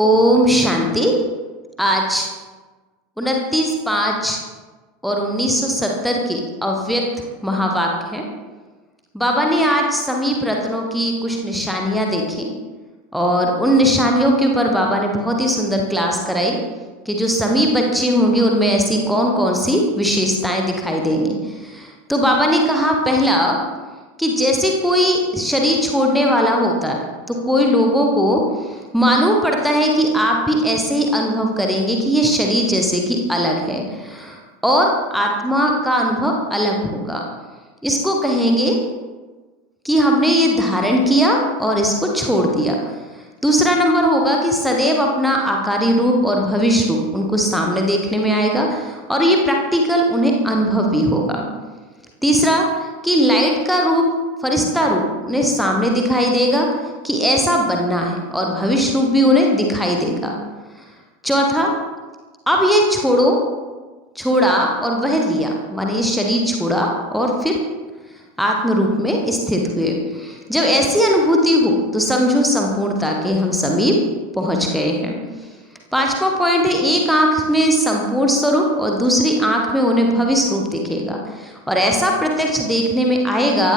ओम शांति। आज 29/5 और 1970 के अव्यक्त महावाक्य हैं। बाबा ने आज समीप रत्नों की कुछ निशानियां देखी और उन निशानियों के ऊपर बाबा ने बहुत ही सुंदर क्लास कराई कि जो समीप बच्चे होंगे उनमें ऐसी कौन कौन सी विशेषताएं दिखाई देंगी। तो बाबा ने कहा पहला कि जैसे कोई शरीर छोड़ने वाला होता है तो कोई लोगों को मालूम पड़ता है कि आप भी ऐसे ही अनुभव करेंगे कि ये शरीर जैसे कि अलग है और आत्मा का अनुभव अलग होगा। इसको कहेंगे कि हमने ये धारण किया और इसको छोड़ दिया। दूसरा नंबर होगा कि सदैव अपना आकारी रूप और भविष्य रूप उनको सामने देखने में आएगा और ये प्रैक्टिकल उन्हें अनुभव भी होगा। तीसरा कि लाइट का रूप, फरिश्ता रूप उन्हें सामने दिखाई देगा कि ऐसा बनना है और भविष्य रूप भी उन्हें दिखाई देगा। चौथा, अब ये छोड़ा और वह लिया, माने ये शरीर छोड़ा और फिर आत्म रूप में स्थित हुए। जब ऐसी अनुभूति हो तो समझो संपूर्णता के हम समीप पहुंच गए हैं। पांचवा पॉइंट है, एक आंख में संपूर्ण स्वरूप और दूसरी आंख में उन्हें भविष्य रूप दिखेगा और ऐसा प्रत्यक्ष देखने में आएगा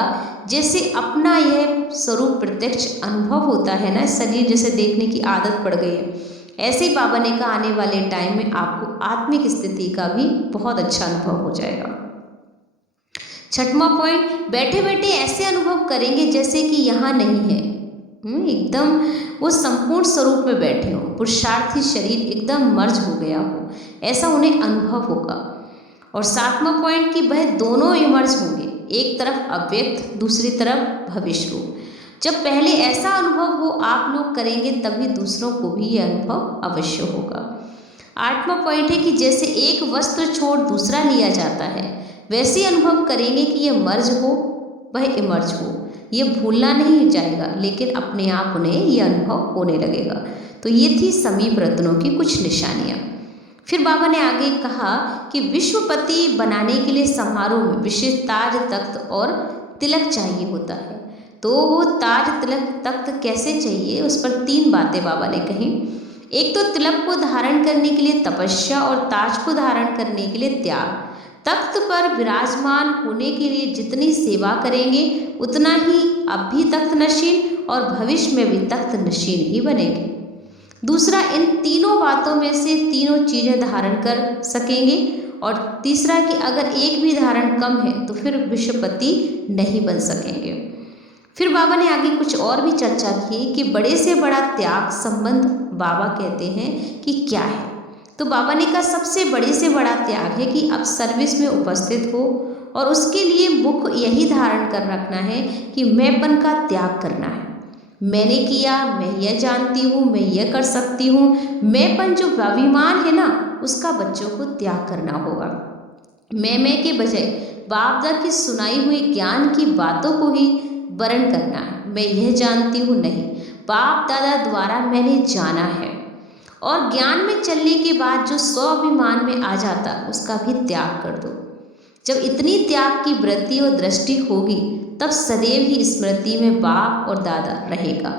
जैसे अपना यह स्वरूप प्रत्यक्ष अनुभव होता है ना, शरीर जैसे देखने की आदत पड़ गई है। ऐसे ही बाबा ने कहा आने वाले टाइम में आपको आत्मिक स्थिति का भी बहुत अच्छा अनुभव हो जाएगा। छठवां पॉइंट, बैठे बैठे ऐसे अनुभव करेंगे जैसे कि यहाँ नहीं है, एकदम वो संपूर्ण स्वरूप में बैठे हो, पुरुषार्थी शरीर एकदम मर्ज हो गया हो, ऐसा उन्हें अनुभव होगा। और सातवां पॉइंट कि वह दोनों इमर्ज होंगे, एक तरफ अव्यक्त दूसरी तरफ भविष्य रूप। जब पहले ऐसा अनुभव हो आप लोग करेंगे तभी दूसरों को भी यह अनुभव अवश्य होगा। आठवां पॉइंट है कि जैसे एक वस्त्र छोड़ दूसरा लिया जाता है वैसे अनुभव करेंगे कि यह मर्ज हो वह इमर्ज हो, ये भूलना नहीं जाएगा लेकिन अपने आप उन्हें यह अनुभव होने लगेगा। तो ये थी समीप रत्नों की कुछ निशानियाँ। फिर बाबा ने आगे कहा कि विश्वपति बनाने के लिए समारोह में विशेष ताज, तख्त और तिलक चाहिए होता है। तो वो ताज, तिलक, तख्त कैसे चाहिए उस पर 3 बातें बाबा ने कही। एक तो तिलक को धारण करने के लिए तपस्या और ताज को धारण करने के लिए त्याग। तख्त पर विराजमान होने के लिए जितनी सेवा करेंगे उतना ही अब भी तख्त नशीन और भविष्य में भी तख्त नशीन ही बनेंगे। दूसरा, इन तीनों बातों में से तीनों चीज़ें धारण कर सकेंगे। और तीसरा कि अगर एक भी धारण कम है तो फिर विश्वपति नहीं बन सकेंगे। फिर बाबा ने आगे कुछ और भी चर्चा की कि बड़े से बड़ा त्याग संबंध बाबा कहते हैं कि क्या है। तो बाबा ने कहा सबसे बड़े से बड़ा त्याग है कि अब सर्विस में उपस्थित हो और उसके लिए मुख यही धारण कर रखना है कि मैंपन का त्याग करना है। मैंने किया, मैं यह जानती हूँ, मैं यह कर सकती हूँ, मैंपन जो अभिमान है ना उसका बच्चों को त्याग करना होगा। मैं के बजाय बाप दादा की सुनाई हुई ज्ञान की बातों को ही वर्ण करना है। मैं यह जानती हूँ नहीं, बाप दादा द्वारा मैंने जाना है। और ज्ञान में चलने के बाद जो स्वाभिमान में आ जाता उसका भी त्याग कर दो। जब इतनी त्याग की वृत्ति और दृष्टि होगी तब सदैव ही स्मृति में बाप और दादा रहेगा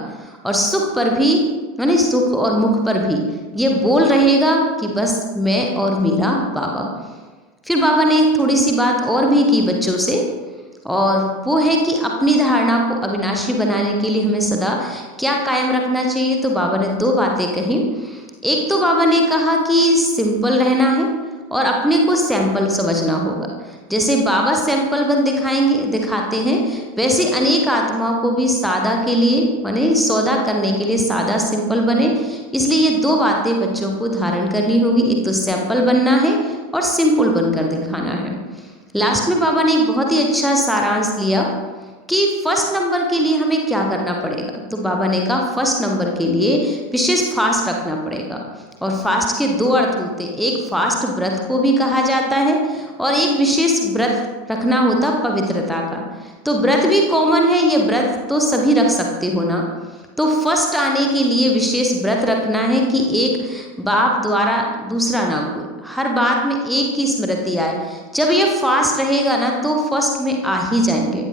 और सुख पर भी, यानी सुख और मुख पर भी ये बोल रहेगा कि बस मैं और मेरा बाबा। फिर बाबा ने थोड़ी सी बात और भी की बच्चों से और वो है कि अपनी धारणा को अविनाशी बनाने के लिए हमें सदा क्या कायम रखना चाहिए। तो बाबा ने 2 बातें कही। एक तो बाबा ने कहा कि सिंपल रहना है और अपने को सैंपल समझना होगा। जैसे बाबा सैंपल बन दिखाते हैं वैसे अनेक आत्माओं को भी सादा के लिए, माने सौदा करने के लिए सादा सिंपल बने। इसलिए ये 2 बातें बच्चों को धारण करनी होगी। एक तो सैंपल बनना है और सिंपल बनकर दिखाना है। लास्ट में बाबा ने एक बहुत ही अच्छा सारांश लिया कि फर्स्ट नंबर के लिए हमें क्या करना पड़ेगा। तो बाबा ने कहा फर्स्ट नंबर के लिए विशेष फास्ट रखना पड़ेगा। और फास्ट के 2 अर्थ होते हैं, एक फास्ट व्रत को भी कहा जाता है और एक विशेष व्रत रखना होता पवित्रता का। तो व्रत भी कॉमन है, ये व्रत तो सभी रख सकते हो ना। तो फर्स्ट आने के लिए विशेष व्रत रखना है कि एक बाप द्वारा दूसरा ना हो, हर बात में एक की स्मृति आए। जब ये फास्ट रहेगा ना तो फर्स्ट में आ ही जाएंगे।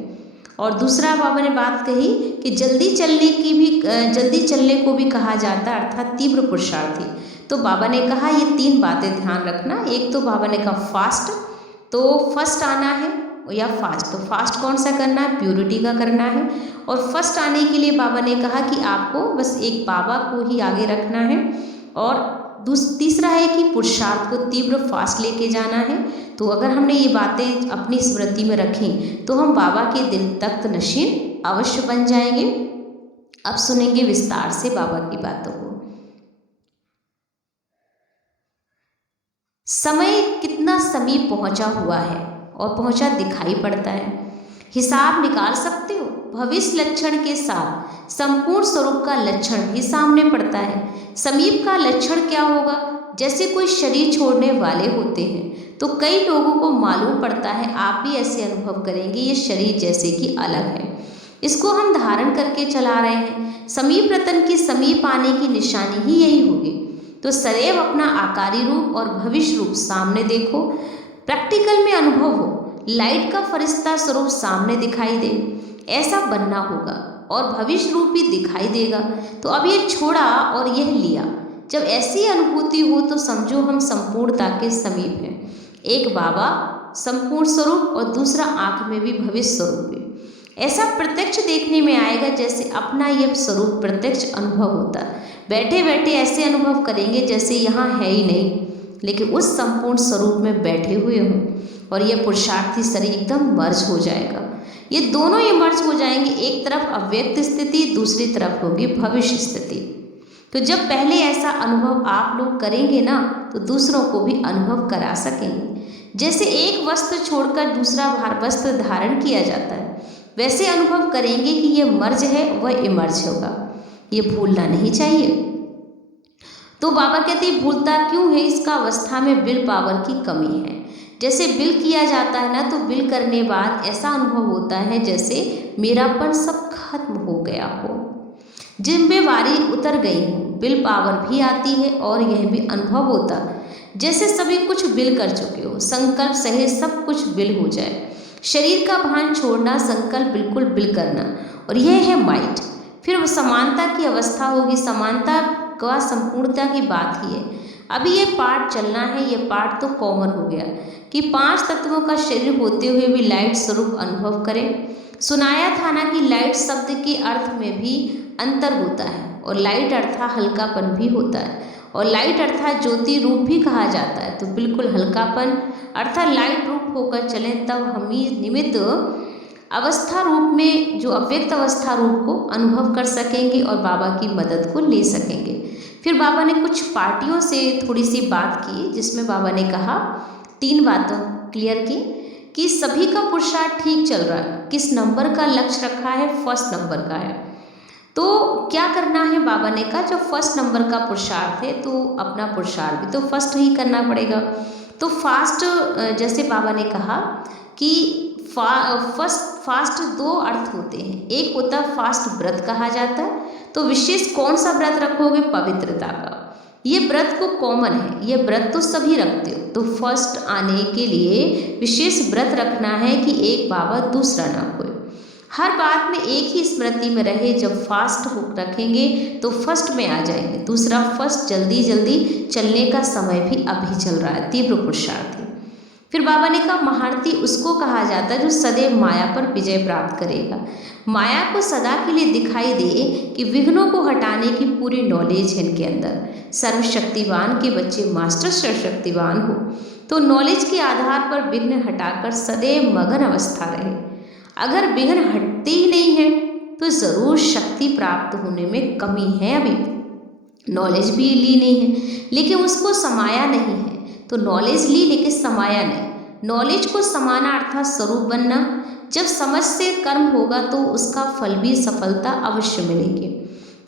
और दूसरा बाबा ने बात कही कि जल्दी चलने को भी कहा जाता है, अर्थात तीव्र पुरुषार्थी। तो बाबा ने कहा ये 3 बातें ध्यान रखना। एक तो बाबा ने कहा फास्ट, तो फर्स्ट आना है या फास्ट, तो फास्ट कौन सा करना है, प्योरिटी का करना है। और फर्स्ट आने के लिए बाबा ने कहा कि आपको बस एक बाबा को ही आगे रखना है। और तीसरा है कि पुरुषार्थ को तीव्र फास्ट लेके जाना है। तो अगर हमने ये बातें अपनी स्मृति में रखें तो हम बाबा के दिल तख्त नशीन अवश्य बन जाएंगे। अब सुनेंगे विस्तार से बाबा की बातों को। समय कितना समीप पहुंचा हुआ है और पहुंचा दिखाई पड़ता है। हिसाब निकाल सकते हो, भविष्य लक्षण के साथ संपूर्ण स्वरूप का लक्षण भी सामने पड़ता है। समीप का लक्षण क्या होगा, जैसे कोई शरीर छोड़ने वाले होते हैं तो कई लोगों को मालूम पड़ता है, आप भी ऐसे अनुभव करेंगे, ये शरीर जैसे कि अलग है, इसको हम धारण करके चला रहे हैं। समीप रतन की समीप आने की निशानी ही यही होगी। तो सदैव अपना आकारी रूप और भविष्य रूप सामने देखो, प्रैक्टिकल में अनुभव हो, लाइट का फरिश्ता स्वरूप सामने दिखाई दे, ऐसा बनना होगा और भविष्य रूप भी दिखाई देगा। तो अब ये छोड़ा और यह लिया, जब ऐसी अनुभूति हो तो समझो हम संपूर्णता के समीप हैं। एक बाबा संपूर्ण स्वरूप और दूसरा आंख में भी भविष्य स्वरूप भी। ऐसा प्रत्यक्ष देखने में आएगा जैसे अपना यह स्वरूप प्रत्यक्ष अनुभव होता। बैठे बैठे ऐसे अनुभव करेंगे जैसे यहाँ है ही नहीं, लेकिन उस संपूर्ण स्वरूप में बैठे हुए हों। और यह पुरुषार्थी शरीर एकदम मर्ज हो जाएगा। ये दोनों ही मर्ज हो जाएंगे, एक तरफ अव्यक्त स्थिति, दूसरी तरफ होगी भविष्य स्थिति। तो जब पहले ऐसा अनुभव आप लोग करेंगे ना तो दूसरों को भी अनुभव करा सकेंगे। जैसे एक वस्त्र छोड़कर दूसरा वस्त्र धारण किया जाता है, वैसे अनुभव करेंगे कि यह मर्ज है वह इमर्ज होगा। ये भूलना नहीं चाहिए। तो बाबा कहते हैं भूलता क्यों है, इसका अवस्था में विल पावर की कमी है। जैसे बिल किया जाता है ना तो बिल करने बाद ऐसा अनुभव होता है जैसे मेरापन सब खत्म हो गया हो, जिम्मेवारी उतर गई हो, बिल पावर भी आती है और यह भी अनुभव होता जैसे सभी कुछ बिल कर चुके हो, संकल्प सहे सब कुछ बिल हो जाए। शरीर का भान छोड़ना, संकल्प बिल्कुल बिल करना, और यह है माइट। फिर समानता की अवस्था होगी। समानता का संपूर्णता की बात ही है। अभी ये पाठ चलना है, ये पाठ तो कॉमन हो गया कि 5 तत्वों का शरीर होते हुए भी लाइट स्वरूप अनुभव करें। सुनाया था ना कि लाइट शब्द के अर्थ में भी अंतर होता है और लाइट अर्थात हल्कापन भी होता है और लाइट अर्थात ज्योति रूप भी कहा जाता है। तो बिल्कुल हल्कापन अर्थात लाइट रूप होकर चलें तब हम ही निमित्त अवस्था रूप में जो अव्यक्त अवस्था रूप को अनुभव कर सकेंगे और बाबा की मदद को ले सकेंगे। फिर बाबा ने कुछ पार्टियों से थोड़ी सी बात की जिसमें बाबा ने कहा 3 बातों क्लियर की कि सभी का पुरुषार्थ ठीक चल रहा है। किस नंबर का लक्ष्य रखा है, फर्स्ट नंबर का है। तो क्या करना है, बाबा ने कहा जब फर्स्ट नंबर का पुरुषार्थ है तो अपना पुरुषार्थ भी तो फर्स्ट ही करना पड़ेगा। तो फास्ट, जैसे बाबा ने कहा कि फास्ट 2 अर्थ होते हैं। एक होता है फास्ट व्रत कहा जाता है, तो विशेष कौन सा व्रत रखोगे, पवित्रता का। ये व्रत को कॉमन है, ये व्रत तो सभी रखते हो। तो फर्स्ट आने के लिए विशेष व्रत रखना है कि एक बाबा दूसरा ना कोई, हर बात में एक ही स्मृति में रहे। जब फास्ट रखेंगे तो फर्स्ट में आ जाएंगे। दूसरा फर्स्ट जल्दी जल्दी चलने का समय भी अभी चल रहा है, तीव्र पुरुषार्थी। फिर बाबा ने कहा महारथी उसको कहा जाता है जो सदैव माया पर विजय प्राप्त करेगा। माया को सदा के लिए दिखाई दे कि विघ्नों को हटाने की पूरी नॉलेज है इनके अंदर। सर्वशक्तिवान के बच्चे मास्टर सर्वशक्तिवान हो तो नॉलेज के आधार पर विघ्न हटाकर सदैव मगन अवस्था रहे। अगर विघ्न हटते ही नहीं है तो ज़रूर शक्ति प्राप्त होने में कमी है। अभी नॉलेज भी ली नहीं है लेकिन उसको समाया नहीं है। तो नॉलेज ली लेकिन समाया नहीं। नॉलेज को समाना अर्थात स्वरूप बनना। जब समझ से कर्म होगा तो उसका फल भी सफलता अवश्य मिलेगी।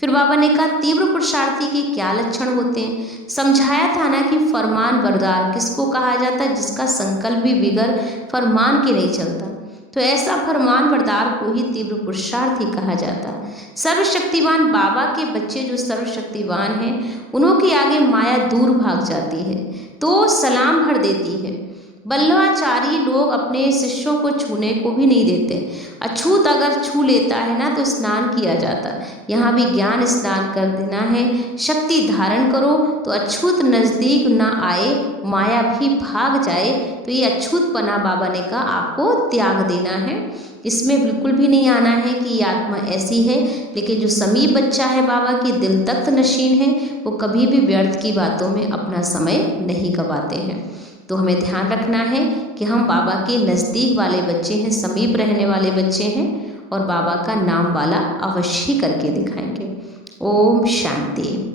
फिर बाबा ने कहा तीव्र पुरुषार्थी के क्या लक्षण होते हैं। समझाया था ना कि फरमान बरदार किसको कहा जाता है, जिसका संकल्प भी बिगड़ फरमान के नहीं चलता। तो ऐसा फरमान बरदार को ही तीव्र पुरुषार्थी कहा जाता है। सर्वशक्तिवान बाबा के बच्चे जो सर्वशक्तिवान हैं उन्हों के आगे माया दूर भाग जाती है तो सलाम भर देती है। बल्लवाचारी लोग अपने शिष्यों को छूने को भी नहीं देते। अछूत अगर छू लेता है ना तो स्नान किया जाता। यहाँ भी ज्ञान स्नान कर देना है। शक्ति धारण करो तो अछूत नज़दीक ना आए, माया भी भाग जाए। तो ये अछूतपना बाबा ने कहा आपको त्याग देना है। इसमें बिल्कुल भी नहीं आना है कि ये आत्मा ऐसी है। लेकिन जो समीप बच्चा है बाबा की, दिल तख्त नशीन है, वो कभी भी व्यर्थ की बातों में अपना समय नहीं गंवाते हैं। तो हमें ध्यान रखना है कि हम बाबा के नज़दीक वाले बच्चे हैं, समीप रहने वाले बच्चे हैं और बाबा का नाम वाला अवश्य करके दिखाएंगे। ओम शांति।